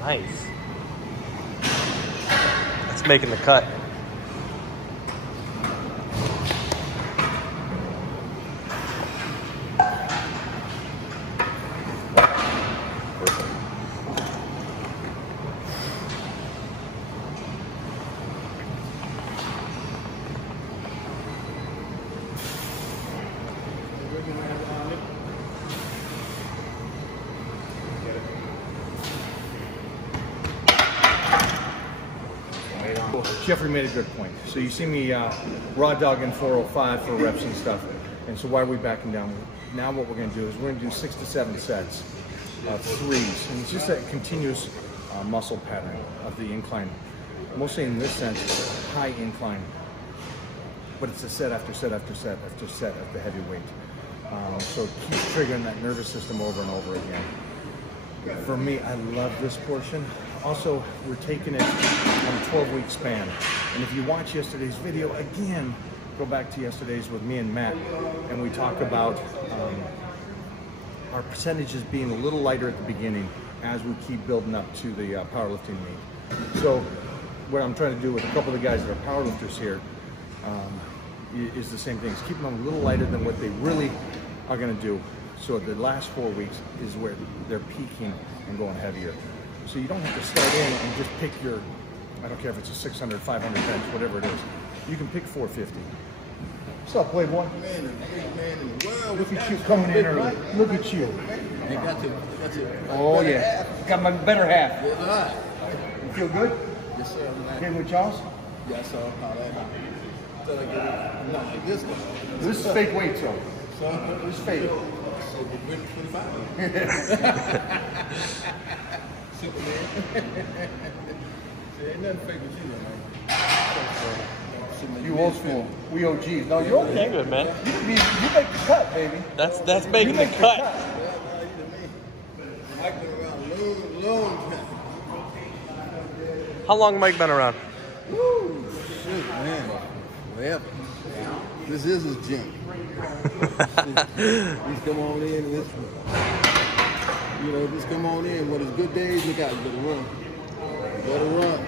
Nice. That's making the cut. Jeffrey made a good point. So you see me raw dogging 405 for reps and stuff. And so why are we backing down? Now what we're going to do is we're going to do 6 to 7 sets of threes. And it's just that continuous muscle pattern of the incline. Mostly in this sense, high incline. But it's a set after set after set after set of the heavy weight. So it keeps triggering that nervous system over and over again. For me, I love this portion. Also, we're taking it on a 12-week span. And if you watch yesterday's video, again, go back to yesterday's with me and Matt, and we talk about our percentages being a little lighter at the beginning as we keep building up to the powerlifting meet. So what I'm trying to do with a couple of the guys that are powerlifters here is the same thing. It's keeping them a little lighter than what they really are going to do. So the last 4 weeks is where they're peaking and going heavier. So you don't have to start in and just pick your, I don't care if it's a 600, 500 bench, whatever it is. You can pick 450. What's up, Playboy? Man in the world. Look at you coming in early. Look at you. They got to. Oh, yeah. Got my better half. Yes, sir. You feel good? Yes, sir. Okay with Charles? Yes, sir. Until I get not like this one. This is fake weight, so. This is fake. So we're 25. Superman. See, ain't nothing fake with you, man. You old school. We OGs. No, you're okay. Good, man. You make the cut, baby. That's making the cut. Mike been around long time. How long Mike been around? Woo, shit, man. Well, this is his gym. He's come on in and it's, you know, just come on in. When it's good days, look out, you better run. You better run.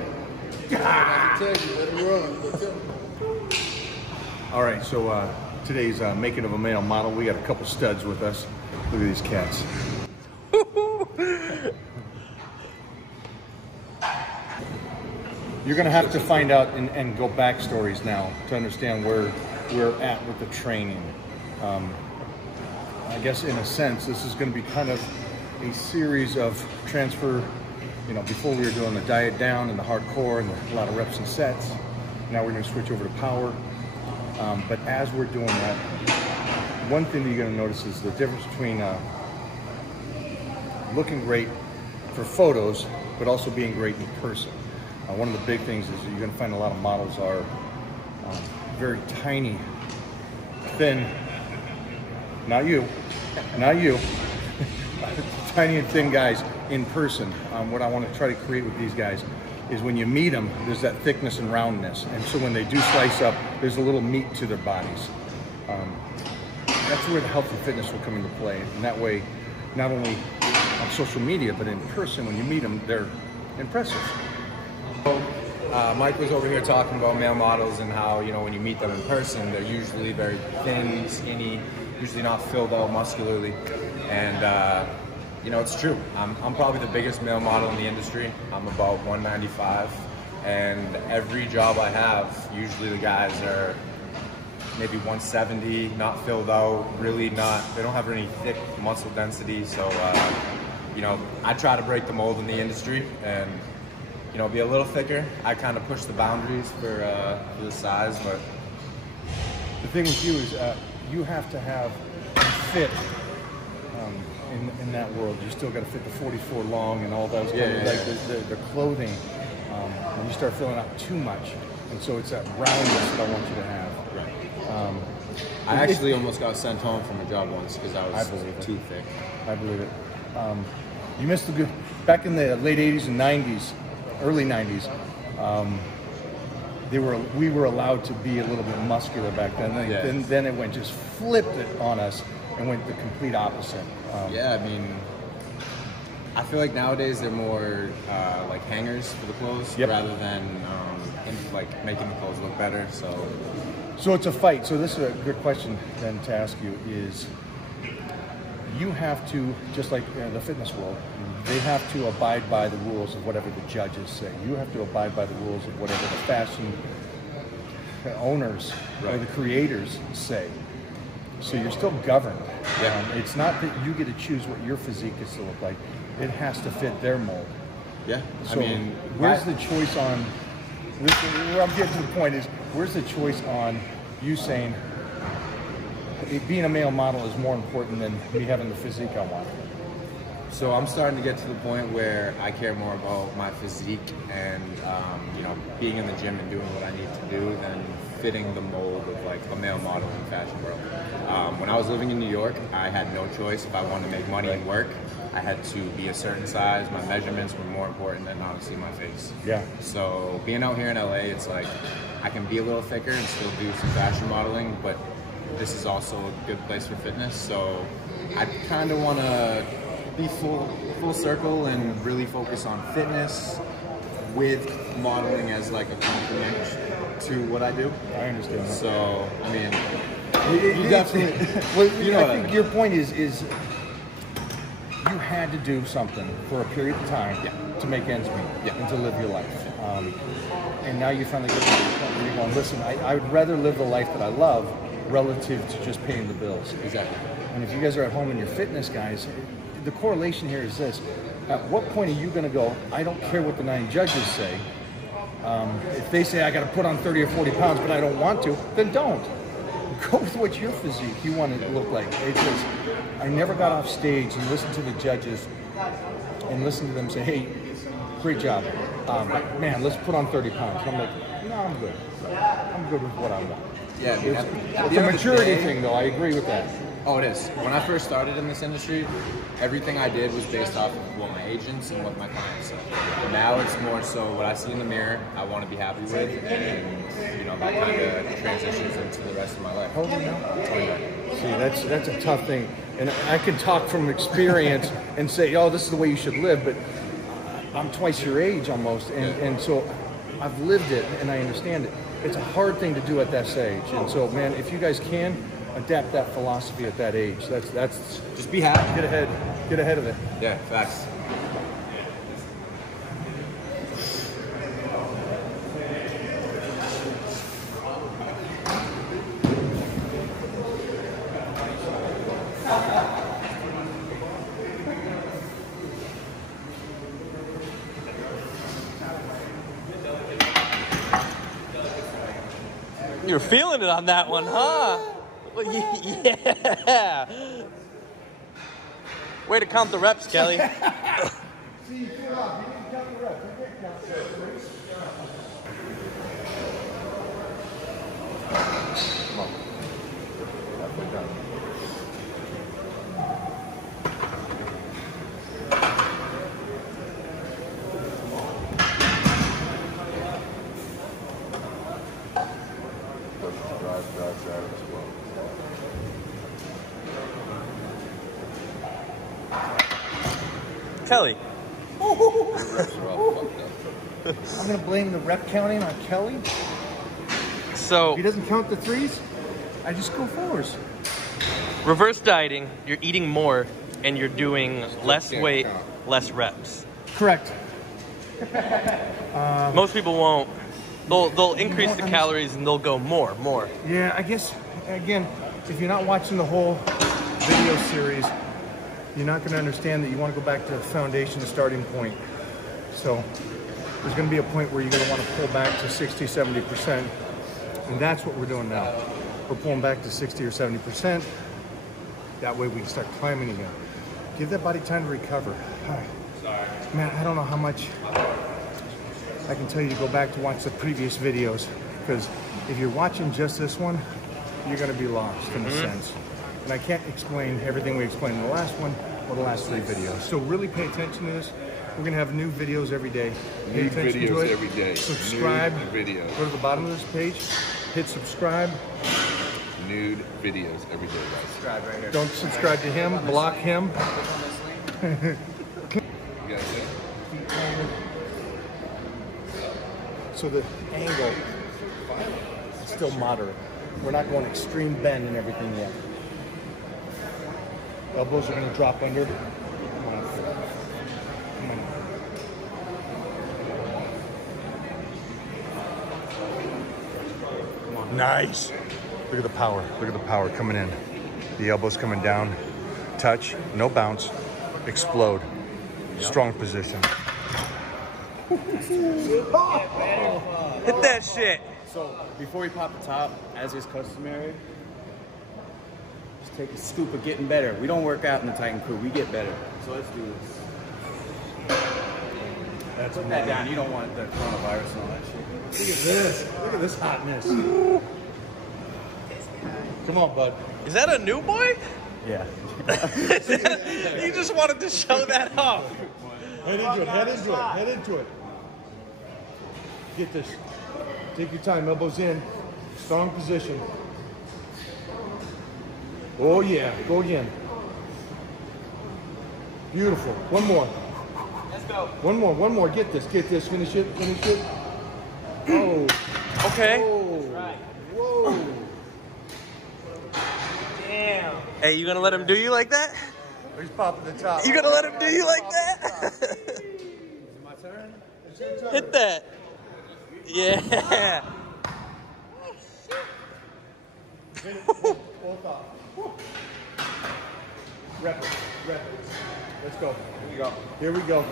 I can tell you, better run. All right, so today's making of a male model. We got a couple studs with us. Look at these cats. You're gonna have to find out and go backstories now to understand where we're at with the training. I guess in a sense, this is gonna be kind of a series of transfer. You know, before we were doing the diet down and the hardcore and a lot of reps and sets. Now we're gonna switch over to power. But as we're doing that, one thing that you're gonna notice is the difference between looking great for photos, but also being great in person. One of the big things is you're gonna find a lot of models are very tiny, thin, not you, tiny and thin guys in person. What I want to try to create with these guys is when you meet them, there's that thickness and roundness. And so when they do slice up, there's a little meat to their bodies. That's where the health and fitness will come into play. And that way, not only on social media, but in person, when you meet them, they're impressive. Mike was over here talking about male models and how, you know, when you meet them in person, they're usually very thin, skinny, usually not filled out muscularly. And, you know, it's true. I'm probably the biggest male model in the industry. I'm about 195. And every job I have, usually the guys are maybe 170, not filled out, really not, they don't have any thick muscle density. So, you know, I try to break the mold in the industry and, you know, be a little thicker. I kind of push the boundaries for the size, but the thing with you is you have to have fit in that world. You still got to fit the 44 long and all those like the clothing. When you start filling out too much, and so it's that roundness that I want you to have. Right. I actually almost got sent home from a job once because I was too thick. I believe it. You missed the good back in the late 80s and 90s. Early 90s, we were allowed to be a little bit muscular back then. Then it went, just flipped it on us and went the complete opposite. Yeah, I mean, I feel like nowadays they're more like hangers for the clothes rather than like making the clothes look better. So it's a fight. So this is a good question then to ask you is, you have to, just like the fitness world, they have to abide by the rules of whatever the judges say. You have to abide by the rules of whatever the fashion owners or the creators say. So you're still governed. It's not that you get to choose what your physique is to look like. It has to fit their mold. Yeah. So I mean, where's the choice on, where I'm getting to the point is, where's the choice on you saying, being a male model is more important than me having the physique I want? So I'm starting to get to the point where I care more about my physique and you know, being in the gym and doing what I need to do than fitting the mold of like a male model in the fashion world. When I was living in New York, I had no choice. If I wanted to make money and work, I had to be a certain size. My measurements were more important than obviously my face. Yeah. So being out here in LA, it's like I can be a little thicker and still do some fashion modeling, but this is also a good place for fitness. So I kind of want to be full circle and really focus on fitness with modeling as like a complement to what I do. I understand that. So I mean, you definitely. Well, you know, I think your point is you had to do something for a period of time to make ends meet and to live your life. And now you finally get to the point where you're going, listen, I would rather live the life that I love relative to just paying the bills. Exactly. And if you guys are at home and you're fitness guys, the correlation here is this. At what point are you going to go, I don't care what the 9 judges say. If they say I got to put on 30 or 40 pounds, but I don't want to, then don't. Go with what your physique you want it to look like. It says, I never got off stage and listened to the judges and listened to them say, hey, great job. Man, let's put on 30 pounds. And I'm like, no, I'm good. I'm good with what I want. Yeah, I mean, it's a maturity thing, though. I agree with that. Oh, it is. When I first started in this industry, everything I did was based off of what my agents and what my clients said. And now it's more so what I see in the mirror, I want to be happy with, and you know, that kind of transitions into the rest of my life. How old are you now? See, that's a tough thing. And I can talk from experience and say, oh, this is the way you should live, but I'm twice your age almost, and so I've lived it and I understand it. It's a hard thing to do at that age, and so man, if you guys can adapt that philosophy at that age, that's just be happy. Get ahead of it. Yeah, facts. You're feeling it on that one, huh? Yeah. Way to count the reps, Kelly. See, you feel off. You didn't count the reps. You didn't count the reps. Come on. Halfway done. Drive as well. Kelly. I'm going to blame the rep counting on Kelly. So, if he doesn't count the 3s, I just go 4s. Reverse dieting, you're eating more and you're doing less weight, less reps. Correct. Most people won't. They'll increase the calories and they'll go more. Yeah, I guess, again, if you're not watching the whole video series, you're not going to understand that you want to go back to the foundation, the starting point. So there's going to be a point where you're going to want to pull back to 60, 70%. And that's what we're doing now. We're pulling back to 60 or 70%. That way we can start climbing again. Give that body time to recover. All right. Man, I don't know how much I can tell you to go back to watch the previous videos, because if you're watching just this one, you're going to be lost in a sense. And I can't explain everything we explained in the last one or the last 3 videos. So really pay attention to this. We're going to have new videos every day. Pay attention to it. Every day. Subscribe. Nude videos. Go to the bottom of this page. Hit subscribe. Nude videos every day, guys. Subscribe right here. Don't subscribe to him. Block him. guys, yeah. So the angle is still moderate. We're not going extreme bend and everything yet. Elbows are going to drop under. Come on. Come on. Nice. Look at the power. Look at the power coming in. The elbows coming down. Touch. No bounce. Explode. Strong position. Hit that shit. So before we pop the top, as is customary, just take a scoop of getting better. We don't work out in the Titan crew, we get better. So let's do this. That's Put that down, you don't want the coronavirus and all that shit. Look at this. Look at this hotness. Come on, bud. Is that a new boy? Yeah. You just wanted to show that off. Head into it. Head into it. Head into it. Get this. Take your time. Elbows in. Strong position. Oh, yeah. Go again. Beautiful. One more. Let's go. One more. One more. Get this. Get this. Finish it. Finish it. Oh. Okay. Whoa. Right. Whoa. Damn. Hey, you gonna let him do you like that? He's popping the top. You gonna let him do you like that? Is it my turn? It's your turn. Hit that. Yeah. Both off. Rep it. Rep it. Let's go. Here we go. Here we go.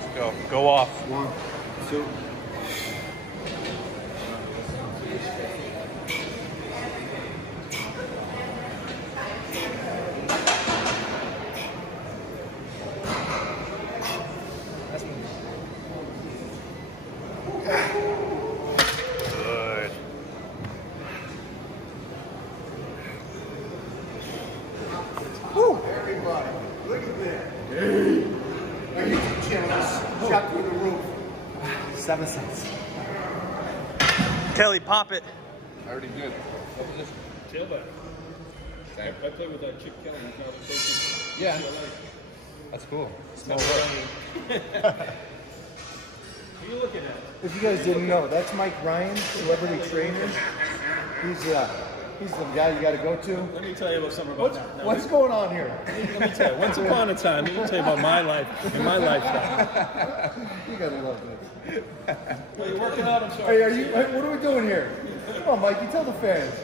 Let's go. Go off. 1, 2. Good. Everybody, look at that. Hey. Now you can challenge. Shot through the roof. 7 cents. Kelly, pop it. I already did. Tailback. I play with Chip Kelly. He's now the coach. Yeah. That's cool. Small work. Who are you looking at? If you guys didn't know, that's Mike Ryan, celebrity trainer. He's the guy you got to go to. Let me tell you about something about that. Now, What's going on here? let me tell you. Once upon a time, let me tell you about my life and my lifestyle. You gotta love this. Well, you're working out. I'm sorry. Hey, what are we doing here? Come on, Mike, you tell the fans.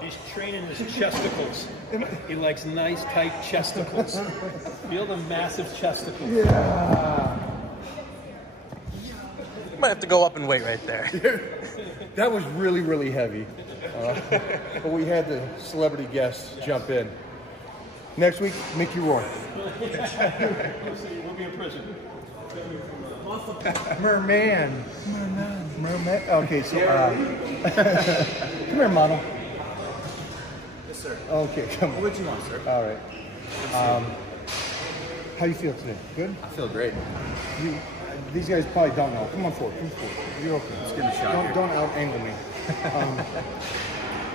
He's training his chesticles. He likes nice, tight chesticles. Feel the massive chesticles. Yeah. You might have to go up and wait right there. That was really, really heavy. But we had the celebrity guests jump in. Next week, Mickey Rourke. We'll be in prison. Merman. Merman. Okay, so come here, model. Yes, sir. Okay, come on. What you want, sir? All right. How you feel today? Good? I feel great. These guys probably don't know. Come on forward. Come forward. You're okay. Let's give it a shot here. Don't out-angle me.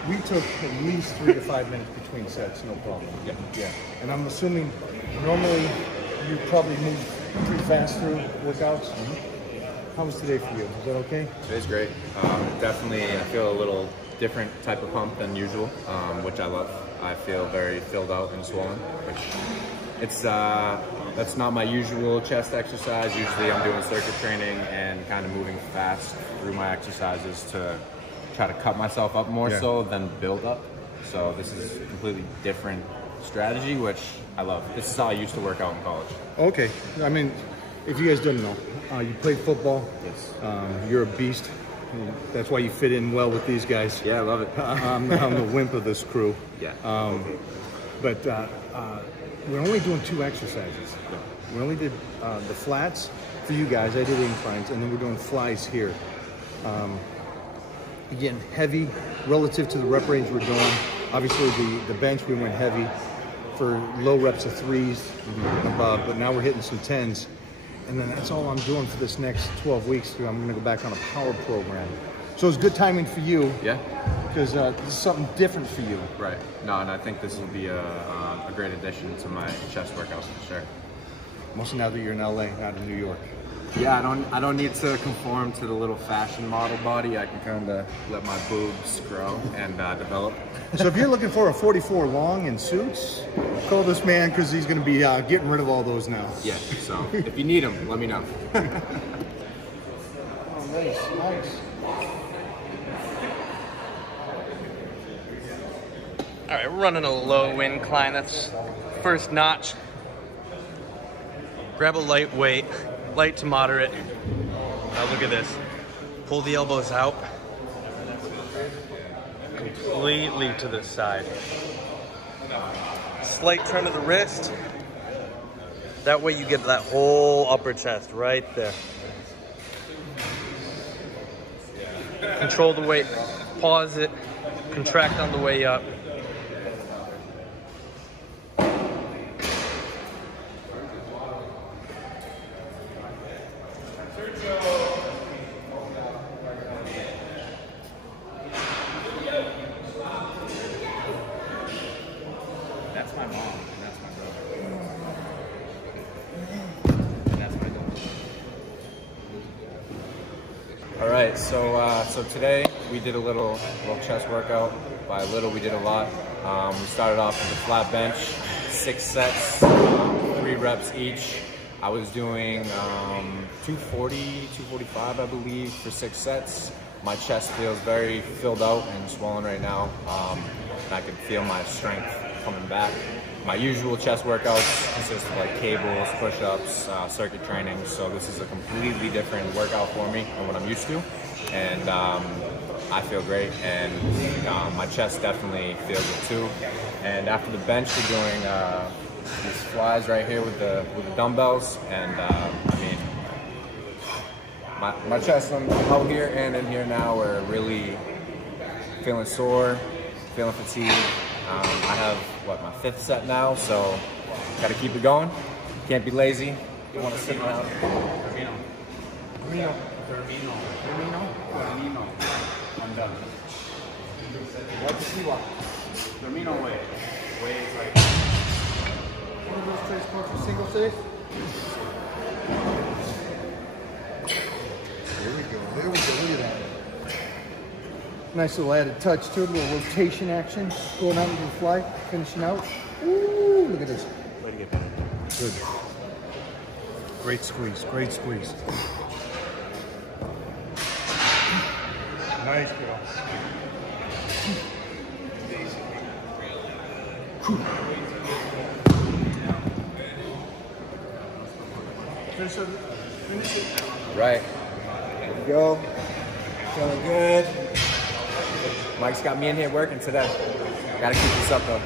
We took at least 3 to 5 minutes between sets, no problem. Yeah. And I'm assuming normally you probably move pretty fast through workouts. Mm-hmm. How was today for you? Is that okay? Today's great. Definitely, I feel a little different type of pump than usual, which I love. I feel very filled out and swollen, which that's not my usual chest exercise. Usually I'm doing circuit training and kind of moving fast through my exercises to try to cut myself up more so than build up. So this is a completely different strategy, which I love. This is how I used to work out in college. Okay. I mean, if you guys don't know, you played football. Yes. You're a beast. That's why you fit in well with these guys. Yeah, I love it. I'm the wimp of this crew. Yeah. But we're only doing 2 exercises. We only did the flats for you guys. I did inclines, and then we're doing flies here. Again, heavy relative to the rep range we're doing. Obviously, the bench we went heavy for low reps of 3s and above, but now we're hitting some 10s. and then that's all I'm doing for this next 12 weeks. I'm going to go back on a power program. So it's good timing for you. Yeah. Because this is something different for you. Right. No, and I think this will be a great addition to my chest workouts for sure. Mostly now that you're in LA, not in New York. Yeah, I don't need to conform to the little fashion model body. I can kind of let my boobs grow and develop. So if you're looking for a 44 long in suits, call this man because he's going to be getting rid of all those now. Yeah, so if you need them, let me know. Oh, nice, nice. All right, we're running a low incline. That's first notch. Grab a light weight, light to moderate. Now look at this. Pull the elbows out. Completely to the side. Slight turn of the wrist. That way you get that whole upper chest right there. Control the weight, pause it, contract on the way up. That's my mom, and that's my brother. And that's my daughter. All right, so today we did a little chest workout. By little, we did a lot. We started off with a flat bench, 6 sets, 3 reps each. I was doing 240, 245, I believe, for 6 sets. My chest feels very filled out and swollen right now. And I can feel my strength coming back. My usual chest workouts consist of like cables, push-ups, circuit training. So this is a completely different workout for me than what I'm used to. And I feel great, and my chest definitely feels it too. And after the bench, we're doing these flies right here with the dumbbells. And I mean, my chest out here and in here now are really feeling sore, feeling fatigued. I have, my 5th set now, so gotta keep it going. Can't be lazy. Don't want to sit around. Ferrigno. I'm done. Ferrigno way. Way is like... One of those trays called for single safe? There we go, look at that. Nice little added touch to it, a little rotation action. Going out into the fly, finishing out. Ooh, look at this. Way to get better. Good. Great squeeze, great squeeze. Nice girl. Finish it. Right. There we go. Feeling good. Mike's got me in here working today. Gotta keep this up though.